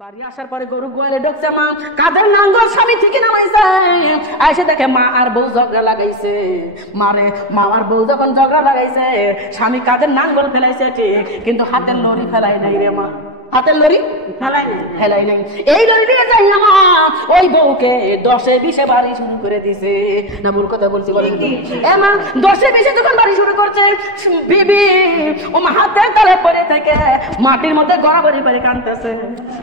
বাড়ি আসার পরে গরু গোয়ালে ঢুকছে মা, কাদের নাঙ্গল স্বামী ঠিকই নামাইছে। এসে দেখে মা আর বউ ঝগড়া লাগাইছে। মারে মা আর বউ যখন ঝগড়া লাগাইছে, স্বামী কাদের নাঙ্গল ফেলাইছে ঠিক, কিন্তু হাতের লরি ফেলাই নাই রে মা, হাতের লরি ফেলাই নাই। এই লরি নিয়ে যাই মা ওই বউকে 10-20 বাড়ি শুরু করে দিছে। না ভুল কথা বলছি বলেন? এ মা 10-20 যখন বাড়ি শুরু করছে, বিবি ও মা হাতের তালে পড়ে থেকে মাটির মধ্যে গড়াগড়ি করে কাঁদতেছে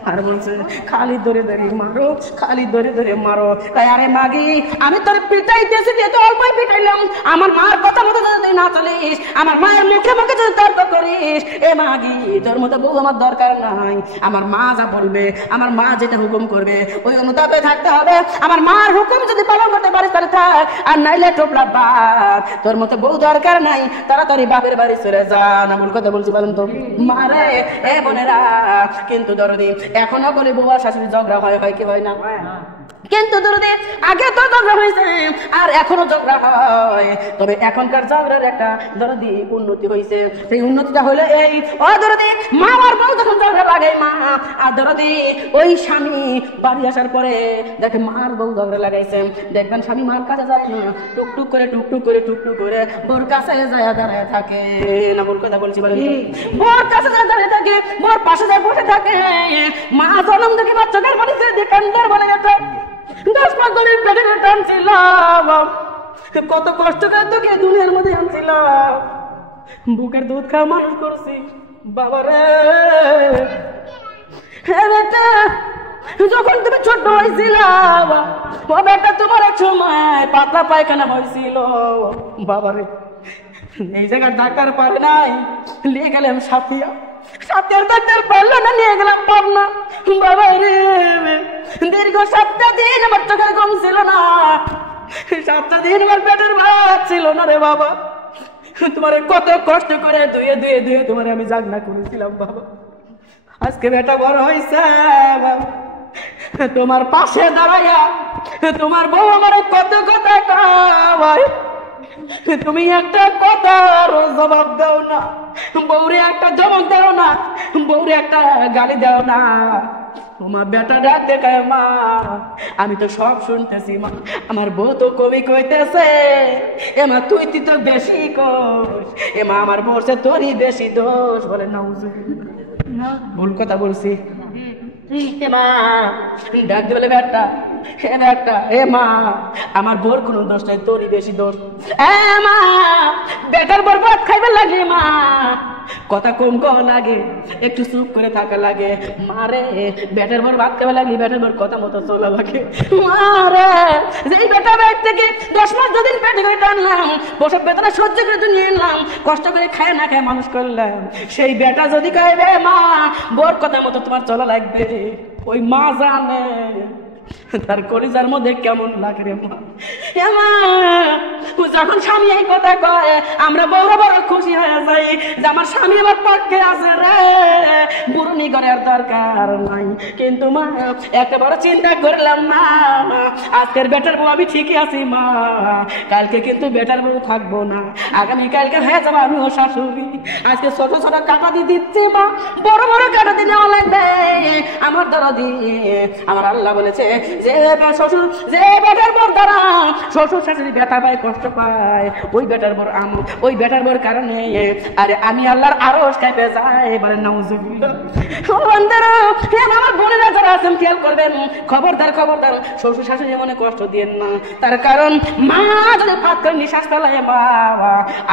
আর বলছে, খালি ধরে ধরে মারো, খালি ধরে ধরে মারো। তাই আরে মাগি, আমি তোর পিটাইতেছি, যেহেতু অল্পই পিটাইলাম, আমার মার কথা মতো যদি না চলিস, আমার মায়ের মুখে মুখে যদি তর্ক করিস, এ মাগি তোর মতো বউ আমার দরকার নাই। আমার মা যা বলবে, আমার মা যেটা হুকুম করবে ওই অনুতাপে থাকতে হবে। আমার মার হুকুম যদি পালন করতে পারিস তাহলে থাক, আর নাইলে টোপলা বাপ। তোর মতো বউ দরকার নাই, তাড়াতাড়ি বাপের বাড়ি চলে যা। না ভুল কথা বলছি বলেন তো? মারে এ বোনেরা, কিন্তু দরদি এখনো বলে বউ আর শাশুড়ি ঝগড়া হয়, হয় কি হয় না? কিন্তু দরদি আগে তো ঝগড়া হয়েছে আর এখনো ঝগড়া হয়, তবে এখনকার ঝগড়ার একটা দরদি উন্নতি হয়েছে। সেই উন্নতিটা হলো এই, ও দরদি মা আর বউ যখন ঝগড়া লাগে মা আর দরদি ওই স্বামী বাড়ি আসার পরে দেখে মার বউ ঝগড়া লাগাইছে, দেখবেন স্বামী মার কাছে যায় না, টুকটুক করে টুকটুক করে টুকটুক করে বোর কাছে যায় দাঁড়ায় থাকে। না ভুল কথা বলছি বলেন? বোর কাছে যায় দাঁড়িয়ে থাকে, বোর পাশে যায় বসে থাকে। মা জনম দেখে বাচ্চাদের বলেছে যে কান্দার বলে গেছে, 10-5 দিনের পেটের টানছিলাম, কত কষ্ট করে তোকে দুনিয়ার মধ্যে আনছিলাম, বুকের দুধ খাওয়া মানুষ করছি বাবারে। হ্যাঁ বেটা, যখন তুমি ছোট হয়েছিলাম ও বেটা, তোমার এক সময় পাতলা পায়খানা হয়েছিল বাবারে। এই জায়গায় ডাক্তার পারে নাই, নিয়ে গেলাম সাথিয়া, সাথিয়ার ডাক্তার পারলো না, নিয়ে গেলাম পাবনা বাবা রে। দীর্ঘ 7টা দিন আমার চোখের ঘুম ছিল না, 7টা দিন আমার পেটের ভাত ছিল না রে বাবা। তোমার কত কষ্ট করে ধুয়ে ধুয়ে ধুয়ে তোমার আমি জাগনা করেছিলাম বাবা। আজকে বেটা বড় হয়েছে বাবা, তোমার পাশে দাঁড়াইয়া তোমার বউ আমার কত কথা কয়, তুমি একটা কথার জবাব দাও না, বউরে একটা জবাব দাও না, বউরে একটা গালি দাও না। তোমার বেটা ডাক দেখায় মা, আমি তো সব শুনতেছি মা, আমার বউ তো কবি কইতেছে, এমা তুই তো বেশি কোস, এমা আমার বউসে তোরই বেশি দোষ বলে। না ভুল কথা বলছি? মা ডাক বলে বেটা, এ মা আমার বোর কোনো দোষ নাই, তোরই বেশি দোষ। এ মা বেটার বর ভাত খাইবে লাগে মা, কথা কম কম লাগে, একটু চুপ করে থাকা লাগে। মারে বেটার বর ভাত খাইবে লাগলি, বেটার বর কথা মতো চলা লাগে। মারে যেই বেটা ব্যাগ থেকে 10 মাস 2 দিন পেটে করে টানলাম, বসে বেতনা সহ্য করে তো নিয়ে এলাম, কষ্ট করে খায় না খায় মানুষ করলাম, সেই বেটা যদি কইবে মা বোর কথা মতো তোমার চলা লাগবে, ওই মা জানে তার কলিজার মধ্যে কেমন লাগে রে মা। যখন স্বামী এই কথা কয় আমরা বড় বড় খুশি হয়ে যাই যে আমার স্বামী আমার পক্ষে আছে রে, বুড়নি করে আর দরকার নাই। কিন্তু মা একটা বড় চিন্তা করলাম মা, আজকের বেটার বউ আমি ঠিকই আছি মা, কালকে কিন্তু বেটার বউ থাকবো না, আগামী কালকে হয়ে যাবো আমি ও শাশুড়ি। আজকে ছোট ছোট কাটা দিয়ে দিচ্ছে মা, বড় বড় কাটা দিয়ে নেওয়া লাগবে আমার দরদি। আমার আল্লাহ বলেছে যে শ্বশুর, যে বেটার বর দ্বারা শ্বশুর শাশুড়ি ব্যথা পায়, কষ্ট পায়, ওই বেটার বর ওই বেটার বর কারণে আরে আমি আল্লাহর আরশ খাইতে যাই বলে। নাউজুবিল্লাহ। আমার বোনেরা যারা আছেন খেয়াল করবেন, খবরদার খবরদার শ্বশুর শাশুড়ি মনে কষ্ট দিয়েন না, তার কারণ মা যদি পাত করে নিঃশ্বাস ফেলায় মা,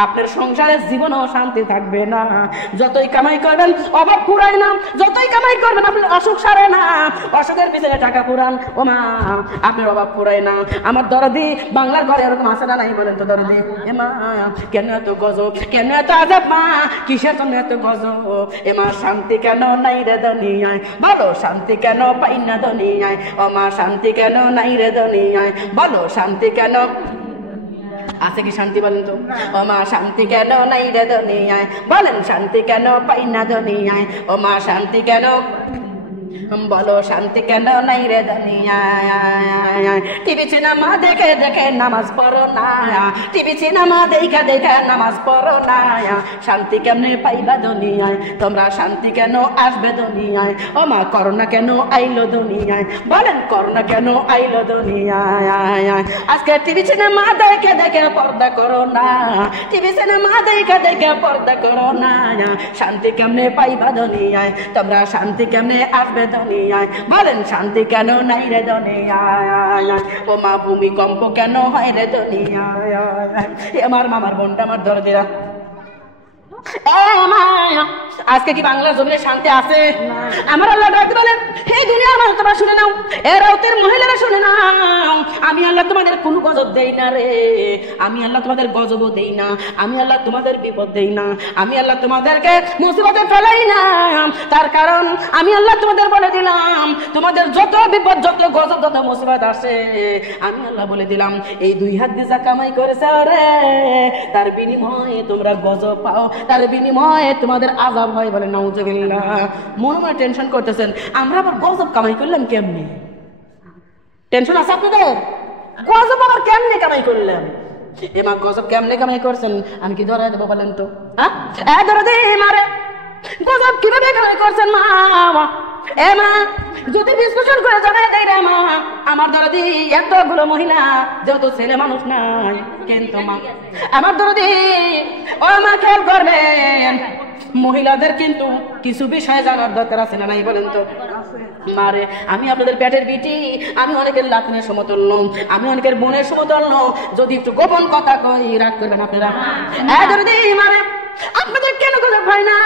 আপনার সংসারে জীবনও শান্তি থাকবে না। যতই কামাই করবেন অভাব পুরায় না, যতই কামাই করবেন আপনি অসুখ সারে না, অসুখের পিছনে টাকা পুরান ও মা, আপনার অভাব পুরায় না। আমার দরদি বাংলার ঘরে এরকম আসে না নাই বলেন তো দরদি? এ মা কেন এত গজব, কেন এত আজাব মা, কিসের জন্য এত গজব? এ মা শান্তি কেন নাই রে দুনিয়ায়, বলো শান্তি কেন পাই না দুনিয়ায়, ও মা শান্তি কেন নাই রে দুনিয়ায়, বলো শান্তি কেন আছে কি শান্তি বলেন তো? ও মা শান্তি কেন নাই রে দুনিয়ায়, বলেন শান্তি কেন পাই না দুনিয়ায়, ও মা শান্তি কেন বলো শান্তি কেন নাই রে দুনিয়ায় টিভি সিনেমা দেখে দেখে নামাজ পড়ো না টিভি সিনেমা দেখে দেখে নামাজ পড়ো না শান্তি কেমনে পাইবা দুনিয়ায় তোমরা শান্তি কেন আসবে দুনিয়ায় ও মা করোনা কেন আইলো দুনিয়ায় বলেন করোনা কেন আইলো দুনিয়ায় আজকে টিভি সিনেমা দেখে দেখে পর্দা করো না টিভি সিনেমা দেখে দেখে পর্দা করো না শান্তি কেমনে পাইবা দুনিয়ায় তোমরা শান্তি কেমনে আসবে দুনিয়ায় বলেন শান্তি কেন নাই রে দুনিয়ায় ও মা ভূমিকম্প কেন হয় রে দুনিয়ায় আমার মামার বোনটা আমার দরদিরা আজকে কি বাংলার জমিনে শান্তি আছে আমার আল্লাহ ডাকতে বলেন হে দুনিয়ার মানুষ তোমরা শুনে নাও এ রাউতের মহিলারা শুনে নাও আমি আল্লাহ তোমাদের কোনো গজব দেই না রে আমি আল্লাহ তোমাদের গজবও দেই না আমি আল্লাহ তোমাদের বিপদ দেই না আমি আল্লাহ তোমাদেরকে মুসিবতে ফেলাই না তার কারণ আমি আল্লাহ তোমাদের বলে দিলাম তোমাদের যত বিপদ যত গজব যত মুসিবত আসে আমি আল্লাহ বলে দিলাম এই 2 হাত দিয়ে যা কামাই করেছে রে তার বিনিময়ে তোমরা গজব পাও তার বিনিময়ে তোমাদের আযাব হয় বলে নাউজুবিল্লাহ মনে মনে টেনশন করতেছেন আমরা আবার গজব কামাই করলাম কেমনে টেনশন আছে আপনাদের গজব আবার কেমনে কামাই করলাম এমা গজব কেমনে কামাই করছেন আমি কি ধরে দেবো বলেন তো হ্যাঁ ধরে দে মারে গজব কিভাবে কামাই করছেন মা এ মা যদি বিশ্লেষণ করে জানাই দেয় রে মা আমার দরদি এতগুলো মহিলা যত ছেলে মানুষ নাই কিন্তু মা আমার দরদি ও মা খেয়াল করবেন মহিলাদের কিন্তু কিছু বিষয় জানার দরকার আছে না নাই বলেন তো মারে আমি আপনাদের পেটের বিটি আমি অনেকের লাতনের সমতুল্য আমি অনেকের বোনের সমতুল্য যদি একটু গোপন কথা কই রাগ করবেন আপনারা দরদি মারে আপনাদের কেন গজব হয় না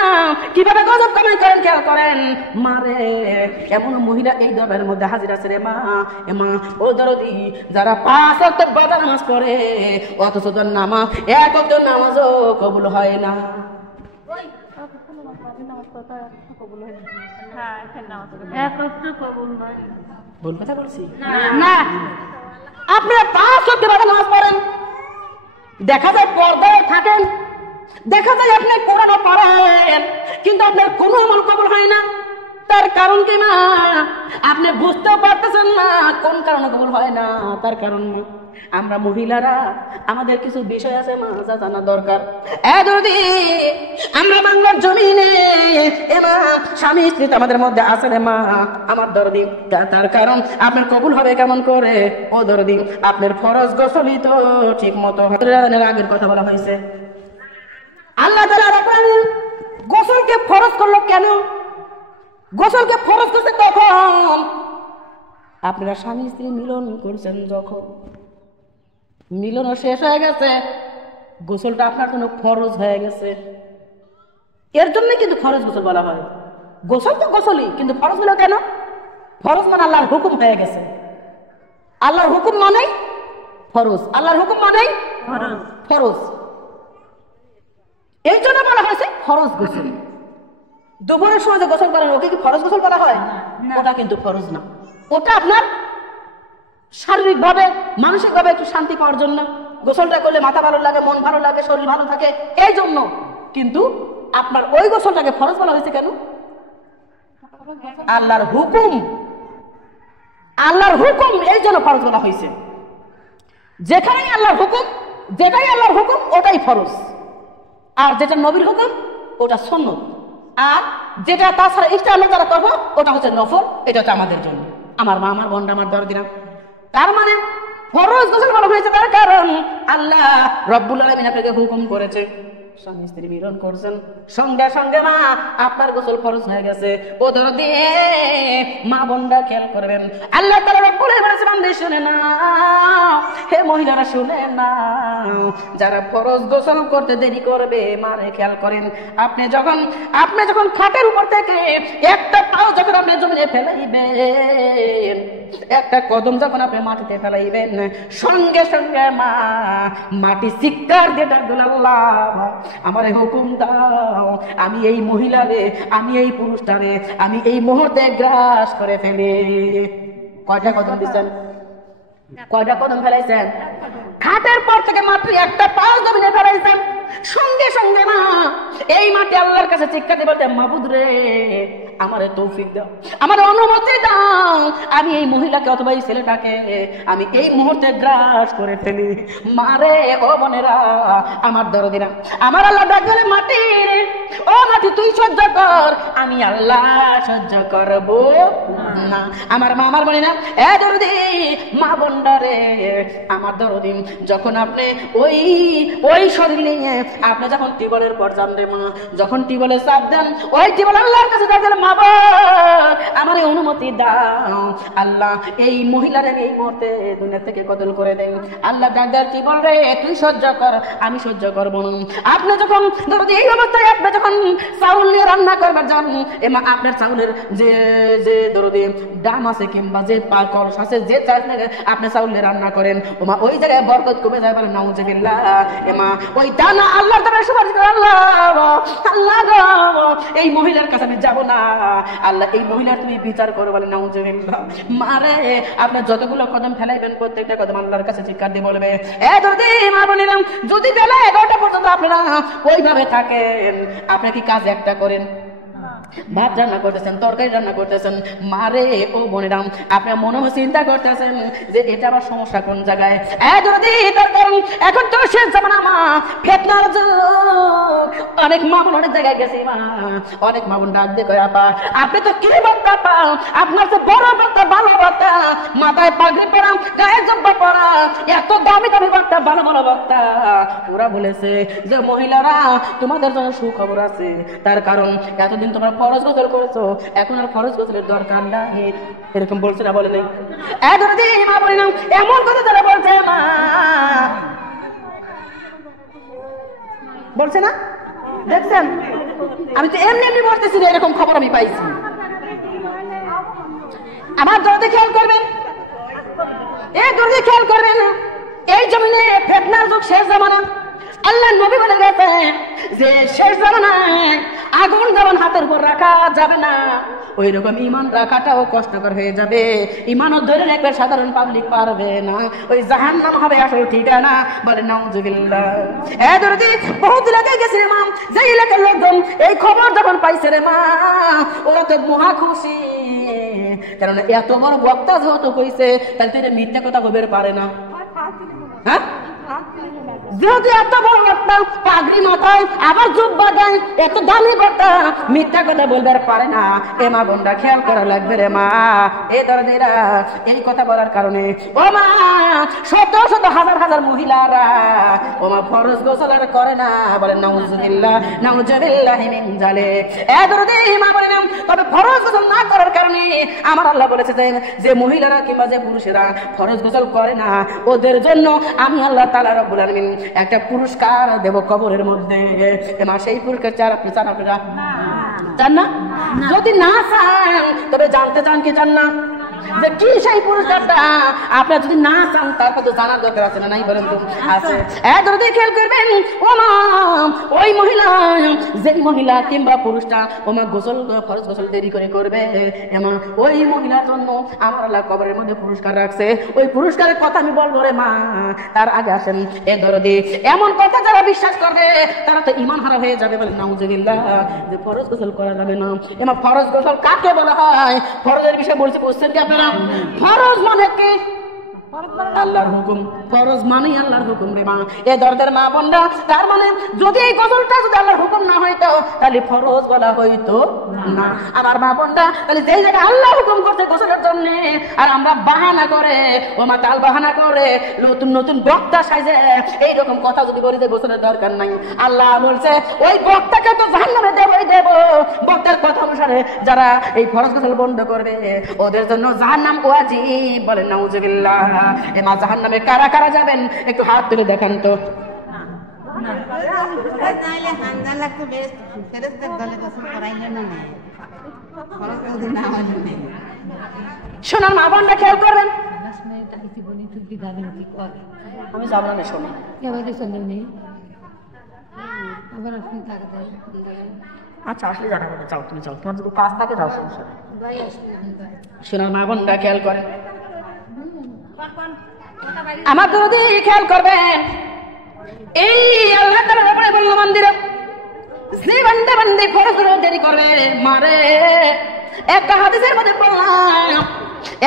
কিভাবে গজব কামাই করেন খেয়াল করেন মারে এমন মহিলা এই দরবারের মধ্যে হাজির আছে রে মা এ মা ও দরদি যারা 5 ওয়াক্ত বাবা নামাজ পড়ে অথচ তার নামাজ এক ওয়াক্ত নামাজও কবুল হয় না ভুল কথা বলছি না আপনারা 5 ওয়াক্ত বাবা নামাজ পড়েন দেখা যায় পর্দায় থাকেন দেখা যায় আপনি কোরআনও পড়েন কিন্তু আপনার কোনো আমল কবুল হয় না তার কারণ কি না আপনি বুঝতে পারতেছেন না কোন কারণে কবুল হয় না তার কারণ আমরা মহিলারা আমাদের কিছু বিষয় আছে মা যা জানা দরকার যদি আমরা বাংলার জমিনে স্বামী স্ত্রী আমাদের মধ্যে আছে রে মা আমার দরদি তার কারণ আপনার কবুল হবে কেমন করে ও দরদি আপনার ফরজ গোসলই তো ঠিক মতো আগের কথা বলা হয়েছে আল্লাহ তাআলা রাখলেন গোসলকে ফরজ করলো কেন গোসলকে ফরজ করছে তখন আপনারা স্বামী স্ত্রী মিলন করছেন যখন মিলন শেষ হয়ে গেছে গোসলটা আপনার জন্য ফরজ হয়ে গেছে এর জন্য কিন্তু ফরজ গোসল বলা হয় গোসল তো গোসলই কিন্তু ফরজ হলো কেন ফরজ মানে আল্লাহর হুকুম হয়ে গেছে আল্লাহর হুকুম মানেই ফরজ আল্লাহর হুকুম মানেই ফরজ এই জন্য বলা হয়েছে ফরজ গোসল দুপুরের সময় যে গোসল করেন ওকে কি ফরজ গোসল বলা হয় ওটা কিন্তু ফরজ না ওটা আপনার শারীরিক ভাবে মানসিক ভাবে একটু শান্তি পাওয়ার জন্য গোসলটা করলে মাথা ভালো লাগে মন ভালো লাগে শরীর ভালো থাকে এই জন্য কিন্তু আপনার ওই গোসলটাকে ফরজ বলা হয়েছে কেন আল্লাহর হুকুম এই জন্য ফরজ বলা হয়েছে যেখানেই আল্লাহর হুকুম যেটাই আল্লাহর হুকুম ওটাই ফরজ আর যেটা নবীর হুকুম ওটা সুন্নাত আর যেটা তাছাড়া ইচ্ছা আমরা যারা করবো ওটা হচ্ছে নফল এটা হচ্ছে আমাদের জন্য আমার মা আমার বোনরা আমার দরদিরা তার মানে ফরজ গোসল বলা হয়েছে তার কারণ আল্লাহ রব্বুল আলামিন আপনাকে হুকুম করেছে স্বামী স্ত্রী মিলন করছেন সঙ্গে সঙ্গে মা আপনার গোসল ফরজ হয়ে গেছে ও দরদি মা বোনরা খেয়াল করবেন আল্লাহ তাআলা রব্বুল আলামিন বলেছেন বান্দা শুনে না হে মহিলারা শুনে না যারা ফরজ গোসল করতে দেরি করবে মারে খেয়াল করেন আপনি যখন খাটের উপর থেকে একটা পাও যখন আপনি জমিনে ফেলাইবেন একটা কদম যখন আপনি মাটিতে ফেলাইবেন সঙ্গে সঙ্গে মা মাটি চিৎকার দিয়ে ডাকবেন আল্লাহ আমারে হুকুম দাও আমি এই মহিলারে আমি এই পুরুষটারে আমি এই মুহূর্তে গ্রাস করে ফেলে কয়টা কদম দিচ্ছেন কয়টা কদম ফেলাইছেন খাটের পর থেকে মাত্র একটা পাও জমিনে ফেলাইছেন সঙ্গে সঙ্গে মা এই মাটি আল্লাহর কাছে চিৎকার দিয়ে বলতে মাবুদ রে আমারে তৌফিক দাও, আমার অনুমতি দাও, আমি এই মহিলাকে অথবা এই ছেলেটাকে আমি এই মুহূর্তে গ্রাস করে ফেলি। মারে ও বোনেরা, আমার দরদিরা, আমার আল্লাহ ডাক দিলে মাটি, ও মাটি তুই সহ্য কর, আমি আল্লাহ সহ্য করব না। আমার মা, আমার বোনেরা, এ দরদি মা বোনডারে, আমার দরদি, যখন আপনি ওই শরীর নিয়ে আপনি যখন টিবলের পর যান রে মা, যখন টিবলে চাপ দেন, ওই টিবল আল্লাহর কাছে ডাক দিলে, মা আমার অনুমতি দাও, আল্লাহ এই মহিলার এই মুহূর্তে দুনিয়া থেকে কতল করে দেন। আল্লাহ ডাক্তার কি বলবে, তুই সহ্য কর, আমি সহ্য করবো না। আপনি যখন ধরো এই অবস্থায় আপনি যখন চাউল নিয়ে রান্না করবার যান, এমা আপনার চাউলের যে যে ধরো ডাম আছে কিংবা যে কলস আছে, যে চাল আপনি চাউল নিয়ে রান্না করেন, ওমা ওই জায়গায় বরকত কমে যায়, বলে নাউজুবিল্লাহ। এমা ওই দানা আল্লাহর দরবারে সুপারিশ করে, আল্লাহ আল্লাহ গো এই মহিলার কাছে আমি যাব না, আল্লাহ এই মহিলার তুমি বিচার করো, বলে নাউজুবিল্লাহ। মারে আপনার যতগুলো কদম ফেলাইবেন প্রত্যেকটা কদম আল্লাহর কাছে চিৎকার দিয়ে বলবে, এ দরদি মা বোনেরা, যদি বেলা 11টা পর্যন্ত আপনারা ওইভাবে থাকেন, আপনি কি কাজ একটা করেন, ভাত রান্না করতেছেন, তরকারি রান্না করতেছেন, মারে ও বোনেরা আপনার মনে চিন্তা করতেছেন যে এটা আমার সমস্যা কোন জায়গায়। তার কারণ এখন তো শেষ জামানা মা, ফিতনার যুগ, অনেক মা বোন অনেক জায়গায় গেছি মা, অনেক মা বোন ডাক দিয়ে কয়, আপা আপনি তো কি বক্তা পাও, আপনার তো বড় বক্তা, ভালো বক্তা, মাথায় পাগড়ি পরা, গায়ে জব্বা পরা, এত দামি দামি বক্তা, ভালো ভালো বক্তা। ওরা বলেছে যে মহিলারা তোমাদের জন্য সুখবর আছে, তার কারণ এতদিন তোমরা ফরজ গোসল করেছো, এখন আর ফরজ গোসলের দরকার নাই, এরকম বলছে না, বলে নেই? মা বলি না এমন কথা তারা বলছে, মা বলছে না, দেখছেন? আমি তো এমনি এমনি বলতেছি, এরকম খবর আমি পাইছি। আমার দরদে খেয়াল করবেন, এই দরদে খেয়াল করবেন, এই জমিনে ফিতনার যুগ, শেষ জামানা। আল্লাহ নবী বলে গেছে যে শেষ জামানায় আগুন যেমন হাতের উপর রাখা যাবে না, ওই রকম ইমান রাখাটাও কষ্টকর হয়ে যাবে। ইমানও ধরে রাখবে সাধারণ পাবলিক পারবে না, ওই জাহান্নাম হবে আসল ঠিকানা, বলে নাউজুবিল্লাহ। বহুত এলাকায় গেছে রে মা, যে এলাকার লোকজন এই খবর যখন পাইছে রে মা, ওরা তো মহা খুশি, কারণ এত বড় বক্তা যেহেতু কইছে, তাহলে তো এটা মিথ্যা কথা কইতে পারে না। হ্যাঁ, যেহেতু এত বড় বক্তা, পাগড়ি মাথায়, আবার জুব্বা গায়ে, এত দামি বক্তা, মিথ্যা কথা বলবার পারে না। এ মা বোনরা খেয়াল করা লাগবে রে মা, এ দরদিরা এই কথা বলার কারণে ও মা শত শত হাজার হাজার মহিলারা ও মা ফরজ গোসল আর করে না, বলে নাউজুবিল্লাহ নাউজুবিল্লাহ মিন জালিক। এ দরদি মা বলে না, তবে ফরজ গোসল না করার কারণে আমার আল্লাহ বলেছে যে মহিলারা কিংবা যে পুরুষেরা ফরজ গোসল করে না, ওদের জন্য আমি আল্লাহ তাআলা রব্বুল আলামিন একটা পুরস্কার দেব কবরের মধ্যে। এমা সেই পুরস্কার চান আপনারা? চান না? যদি না চান তবে জানতে চান কি চান না যে কি সেই পুরস্কারটা? আপনারা যদি না চান তারপর তো জানার দরকার আছে না, নাই বলেন তো? আছে। একদম খেয়াল করবেন, ও মা ওই মহিলা, যে মহিলা কিংবা পুরুষটা ও মা গোসল ফরজ গোসল দেরি করে করবে, এমন ওই মহিলার জন্য আমার আল্লাহ কবরের মধ্যে পুরস্কার রাখছে। ওই পুরস্কারের কথা আমি বলবো রে মা, তার আগে আসেন এ দরদি, এমন কথা যারা বিশ্বাস করবে তারা তো ঈমান হারা হয়ে যাবে, বলে নাউজুবিল্লাহ, যে ফরজ গোসল করা যাবে না। এমন ফরজ গোসল কাকে বলা হয়? ফরজের বিষয়ে বলছি, বুঝছেন কি আপনারা? ফরজ মানে কি? আল্লাহর হুকুম। ফরজ মানে আল্লাহর হুকুম রে মা, এ দরদের মা বোনরা। তার মানে যদি এই গোসলটা যদি আল্লাহর হুকুম না হইতো তাহলে ফরজ বলা হইতো না। আমার মা বোনরা, তাহলে যেই জায়গায় আল্লাহ হুকুম করছে গোসলের জন্য, আর আমরা বাহানা করে ও মা তাল বাহানা করে নতুন নতুন বক্তা সাইজে এইরকম কথা যদি বলি যে গোসলের দরকার নাই, আল্লাহ বলছে ওই বক্তাকে তো জাহান্নামে দেবই দেব। বক্তার কথা অনুসারে যারা এই ফরজ গোসল বন্ধ করবে ওদের জন্য জাহান্নাম ওয়াজিব, বলে নাউজুবিল্লাহ। এ মা জাহান্নামে কারা কারা যাবেন একটু হাত তুলে দেখান তো। শোনার মা বোনরা খেয়াল করবেন, আমি যাবো না, শোনো আচ্ছা আসলে জানা বলে যাও, তুমি যাও, তোমার যদি কাজ থাকে যাও, সমস্যা। শোনার মা বোনরা খেয়াল করেন, আমার দরদি খেয়াল করবেন, এই আল্লাহ তাআলা বলল মন্দিরে যে বান্দা বান্দি ফরজ দেরি করবে মারে। একটা হাদিসের মধ্যে বললাম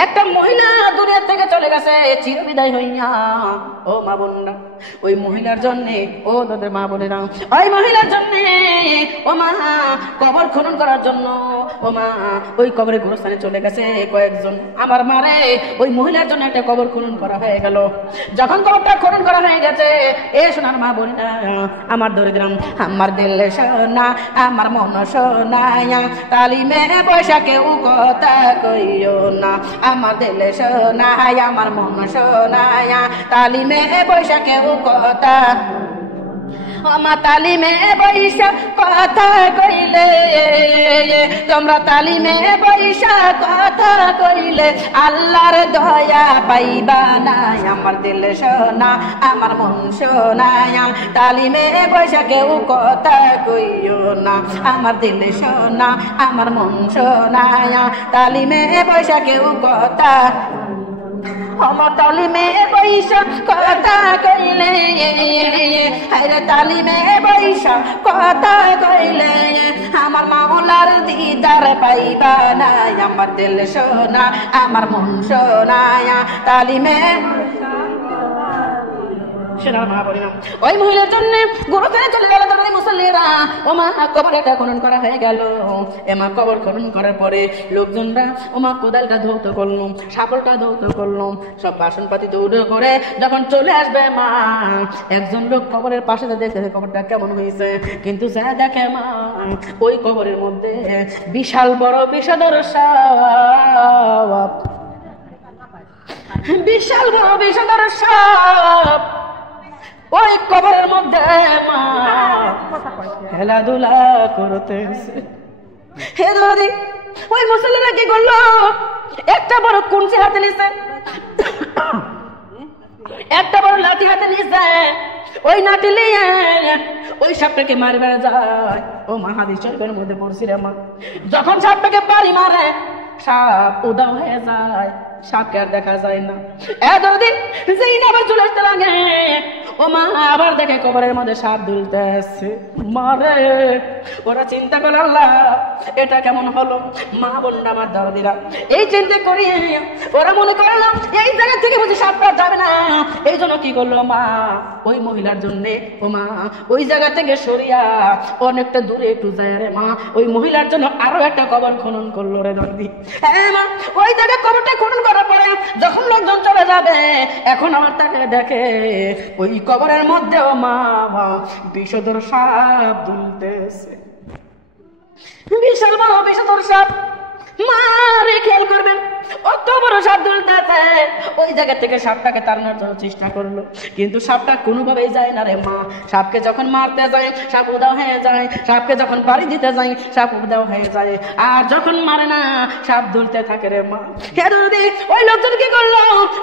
একটা মহিলা দুনিয়া থেকে চলে গেছে চিরবিদায় হইয়া। ও মা বোনরা, ওই মহিলার জন্য, ও তোদের মা বোনেরা, ওই মহিলার জন্য, ও মা কবর খনন করার জন্য, ও মা ওই কবরের গোরস্থানে চলে গেছে কয়েকজন। আমার মারে ওই মহিলার জন্য একটা কবর খনন করা হয়ে গেল। যখন কবরটা খনন করা হয়ে গেছে, এ সোনার মা বোনেরা, আমার দরিদ্রাম, আমার দিল সোনা, আমার মন সোনায়া, তালিমে পয়সা কেউ কথা কইও না। আমার দিল সোনায়, আমার মন সোনায়া, তালিমে পয়সা কেউ কথা, আমার তালিমে বৈশা কথা কইলে, তোমরা তালিমে বৈশা কথা কইলে আল্লাহর দয়া পাইবা না। আমার দিল সোনা, আমার মন সোনায়া, তালিমে বৈশা কেউ কথা কইও না। আমার দিল সোনা, আমার মন সোনায়া, তালিমে বৈশা কেউ কথা, আমার তালিমে বৈশা কথা কইলে, আরে তালিমে বৈশা কথা কইলে আমার মাওলার দিদার পাইবা না। আমার দিল সোনা, আমার মন সোনায়া, তালিমে ওই মহিলার জন্য গোরস্থানে চলে গেল তাদের মুসল্লিরা। ও মা কবর একটা খনন করা হয়ে গেল। এমা কবর খনন করার পরে লোকজনরা ও মা কোদালটা ধৌত করলো, শাবলটা ধৌত করলো, সব বাসনপাতি দৌড় করে যখন চলে আসবে মা, একজন লোক কবরের পাশে দেখে কবরটা কেমন হয়েছে, কিন্তু যা দেখে মা ওই কবরের মধ্যে বিশাল বড় বিষধর সাপ, বিশাল বড় বিষধর সাপ ওই কবরের মধ্যে মা খেলাধুলা করতেছে। হে দাদি, ওই মুসল্লিরা কি করলো, একটা বড় কুঞ্চি হাতে নিছে, একটা বড় লাঠি হাতে নিছে, ওই লাঠি নিয়ে ওই সাপটাকে মারবে যায়। ও মা হাদিস শরীফের মধ্যে পড়ছি রে মা, যখন সাপটাকে বাড়ি মারে সাপ উধাও হয়ে যায়, সাপকে আর দেখা যায় না। এতদিন যেই আবার চলে আসতে লাগে, ও মা আবার দেখে কবরের মধ্যে সাপ দুলতে আসছে। মারে ওরা চিন্তা করে আল্লাহ এটা কেমন হলো। মা বোনরা আমার দরদিরা এই চিন্তা করিয়ে ওরা মনে করলাম এই জায়গা থেকে বুঝি সাপটা যাবে না, এই জন্য কি করলো মা ওই মহিলার জন্য, ও মা ওই জায়গা থেকে সরিয়া অনেকটা দূরে একটু যায় রে মা, ওই মহিলার জন্য আরো একটা কবর খনন করলো রে দরদি। হ্যাঁ মা, ওই জায়গায় কবরটা খনন করার পরে যখন লোকজন চলে যাবে, এখন আমার তাকে দেখে ওই কবরের মধ্যেও মা বিষধর সাপ দুলতেছে, বিশাল বড় বিষধর সাপ। মারে খেয়াল করবেন, অত বড় সাপ দুলতেছে। ওই জায়গা থেকে সাপটাকে তাড়ানোর জন্য চেষ্টা করলো, কিন্তু সাপটা কোনোভাবেই যায় না রে মা। সাপকে যখন মারতে যায় সাপ উধাও হয়ে যায়, সাপকে যখন বাড়ি দিতে যায় সাপ উধাও হয়ে যায়, আর যখন মারে না সাপ দুলতে থাকে রে মা। ওই লোকজন কি করলো,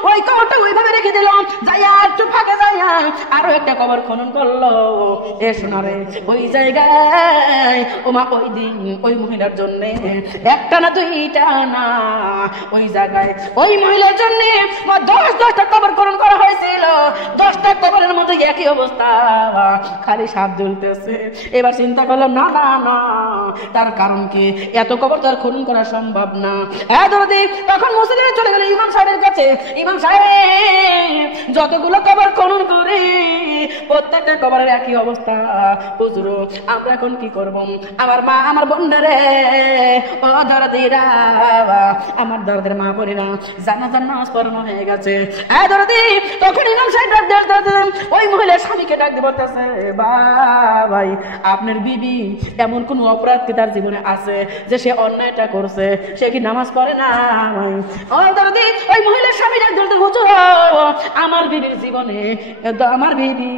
ওই কবরটা ওইভাবে রেখে দিল, যাইয়া একটু ফাঁকে যাইয়া আরো একটা কবর খনন করলো। এ শোনা রে, ওই জায়গায় ও মা ওই দিন ওই মহিলার জন্য একটা না দুইটা না, ওই জায়গায় ওই মহিলার জন্য 10টা কবর খনন করা হয়েছিল। 10টা কবরের মধ্যে একই অবস্থা, খালি সাপ দুলতেছে। এবার চিন্তা করলাম না না না, তার কারণ কি, এত কবর তার খনন করা সম্ভব না। তখন মুসলিম চলে গেল ইমাম সাহেবের কাছে। ইমাম সাহেব, যতগুলো কবর খনন করে প্রত্যেকটা কবরের একই অবস্থা, হুজুর আমরা এখন কি করব? আমার মা আমার বোনরে, ও দরদিরা, আমার দরদের মা বোনেরা, জানাজার নামাজ পড়ানো হয়ে গেছে। তখন ইমাম সাহেব ওই মহিলার স্বামীকে ডাক দিয়ে বলতেছে, ভাই আপনার বিবি এমন কোন অপরাধ কি তার জীবনে আছে যে সে অন্যায়টা করছে, সে কি নামাজ পড়ে না? ওই মহিলার স্বামী ডাক ধরতে, হুজুর আমার বিবির জীবনে, আমার বিবি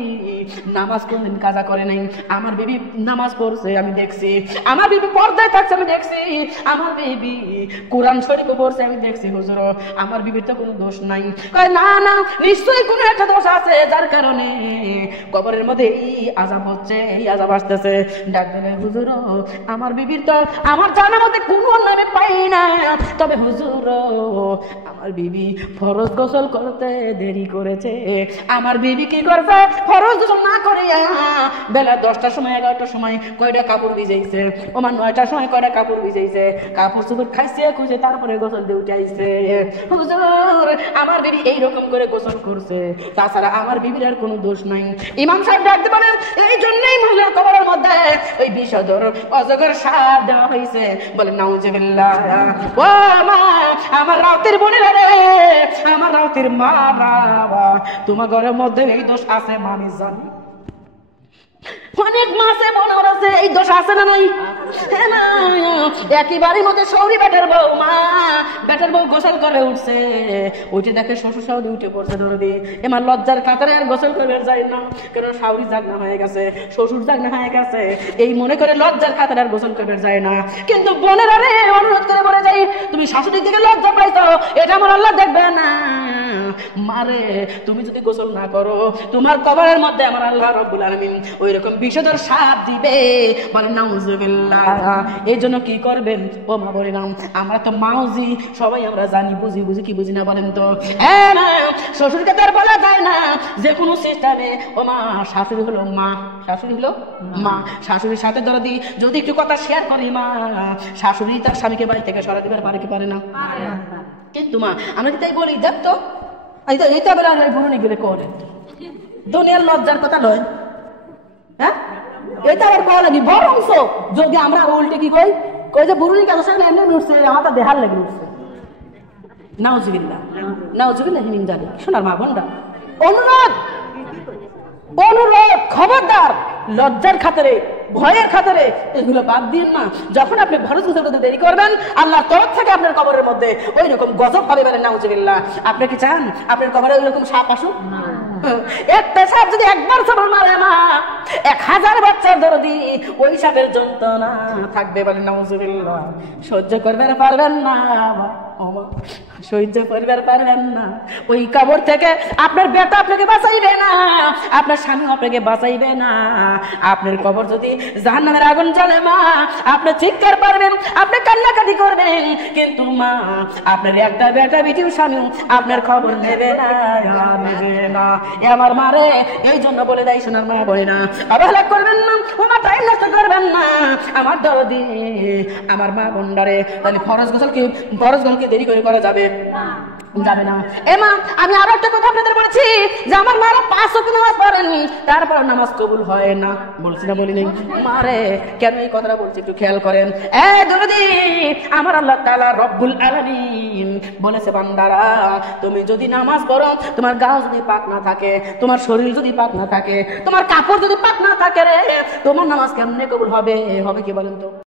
নামাজ কোনদিন কাজা করে নাই, আমার বিবি নামাজ পড়ছে আমি দেখছি, আমার বিবি পর্দায় থাকছে আমি দেখছি, আমার বিবি কোরআন শরীফ পড়ছে আমি দেখছি, হুজুর আমার বিবির তো কোনো দোষ নাই। না না, নিশ্চয়ই কোনো একটা দোষ আছে যার কারণে কবরের মধ্যে এই আযাব হচ্ছে, এই আযাব আসতেছে। ডাক দিলে, হুজুর আমার বিবির তো আমার জানার মধ্যে কোনো অন্যায় পাই না, তবে হুজুর আমার বিবি বিবি ফরজ গোসল করতে দেরি করেছে। আমার বিবি কি করবে? ফরজ গোসল না করিয়া বেলা 10টার সময় 11টার সময় কয়টা কাপড় ভিজাইছে, আমার 9টার সময় কয়টা কাপড় ভিজাইছে, কাপড় চোপড় খাইছে খুঁজে তারপরে গোসল দিয়ে উঠে আইছে। হুজুর আমার বিবি এইরকম করে গোসল করছে, তাছাড়া আমার বিবির আর কোনো দোষ নাই। ইমাম সাহেব ডাকতে পারেন, এই জন্যই মহিলার কবরের মধ্যে ওই বিষধর অজগর সাপ দেওয়া হয়েছে। বলে নাউজুবিল্লাহ। ও মা, আমার রাউতের বোনেরা রে, আমার রাউতের মা, তোমার ঘরের মধ্যে এই দোষ আছে মা, আমি জানি। অনেক মাসে মনে হচ্ছে এই দোষ আছে না নাই? একেবারের মধ্যে সৌরি বেটার বউ, মা বেটার বউ গোসল করে উঠছে, উঠে দেখে শ্বশুর শাশুড়ি উঠে পড়ছে ধরে। এবার লজ্জার কাতারে আর গোসল করে যায় না, কারণ শাশুড়ি জাগনা হয়ে গেছে, শ্বশুর জাগনা হয়ে গেছে, এই মনে করে লজ্জার কাতারে আর গোসল করে যায় না। কিন্তু বোনেরা রে, অনুরোধ করে বলে যাই, তুমি শাশুড়ির দিকে লজ্জা পাইছো, এটা আমার আল্লাহ দেখবে না। মারে তুমি যদি গোসল না করো, তোমার কবরের মধ্যে আমার আল্লাহ রাব্বুল আলামিন ওই রকম বিষধর সাপ দিবে। বলেন নাউজুবিল্লাহ। এই জন্য কি করবেন ও মা বলিলাম, আমরা তো মাউজি, সবাই আমরা জানি, বুঝি কি বুঝি না বলেন তো? হ্যাঁ না, শ্বশুরকে তো আর বলা যায় না যে কোনো সিস্টেমে। ও মা, শাশুড়ি হলো মা, শাশুড়ি হলো মা, শাশুড়ির সাথে যদি একটু কথা শেয়ার করি মা, শাশুড়ি তার স্বামীকে বাড়ি থেকে সরা দিবার পারে কি পারে না? কিন্তু মা আমরা কি তাই বলি? দেখ তো এইটা বেলা বুড়ুনি গুলো করে দুনিয়ার লজ্জার কথা নয়। হ্যাঁ, এটা আবার কওয়া লাগি বরংস যদি আমরা উল্টে কি কই যে বুড়ুনি কাজ এমনি উঠছে, আমার দেহার লেগে উঠছে। নাউজুবিল্লাহ, নাউজুবিল্লাহ হিমিন জানি। শোনার মা বোনরা, অনুরোধ, খবরদার, লজ্জার খাতিরে, ভয়ের খাতিরে এগুলো বাদ দিন না। যখন আপনি ফরজ গোসল করতে দেরি করবেন, আল্লাহর তরফ থেকে আপনার কবরের মধ্যে ওই রকম গজব হবে। বলেন নাউজুবিল্লাহ। আপনি কি চান আপনার কবরে ওই রকম সাপ আসুক? একটা সাপ যদি একবার সবর মারে মা, 1000 বাচ্চার দরদি ওই সাপের যন্ত্রণা থাকবে। বলেন নাউজুবিল্লাহ। সহ্য করবে পারবেন না, সহ্য করবে পারবেন না। ওই কবর থেকে আপনার বেটা আপনাকে বাঁচাইবে না, আপনার স্বামী আপনাকে বাঁচাইবে না। আপনার কবর যদি জাহান্নামের আগুন জ্বলে মা, আপনি চিৎকার পারবেন, আপনি কান্নাকাটি করবেন, কিন্তু মা আপনার একটা বেটা বিটিও স্বামী আপনার খবর নেবে না, নেবে না। আমার মারে এই জন্য বলে দেয়, শোনার মা বলে না, অবহেলা করবেন না, আমার টাইম নষ্ট করবেন না। আমার দরদি, আমার মা বোনডারে, তাহলে ফরজ গোসলকে দেরি করে করা যাবে যাবে না। এমা আমি আরো একটা কথা আপনাদের বলেছি যে আমার মারা 5 ওয়াক্ত নামাজ পড়েন, তারপর নামাজ কবুল হয় না। বলছি না বলি নাই? মারে কেন এই কথাটা বলছি একটু খেয়াল করেন। দরদি, আমার আল্লাহ তাআলা রব্বুল আলামিন বলেছে, বান্দারা তুমি যদি নামাজ পড়ো, তোমার গাও যদি পাক না থাকে, তোমার শরীর যদি পাক না থাকে, তোমার কাপড় যদি পাক না থাকে রে, তোমার নামাজ কেমনে কবুল হবে? হবে কি বলেন তো?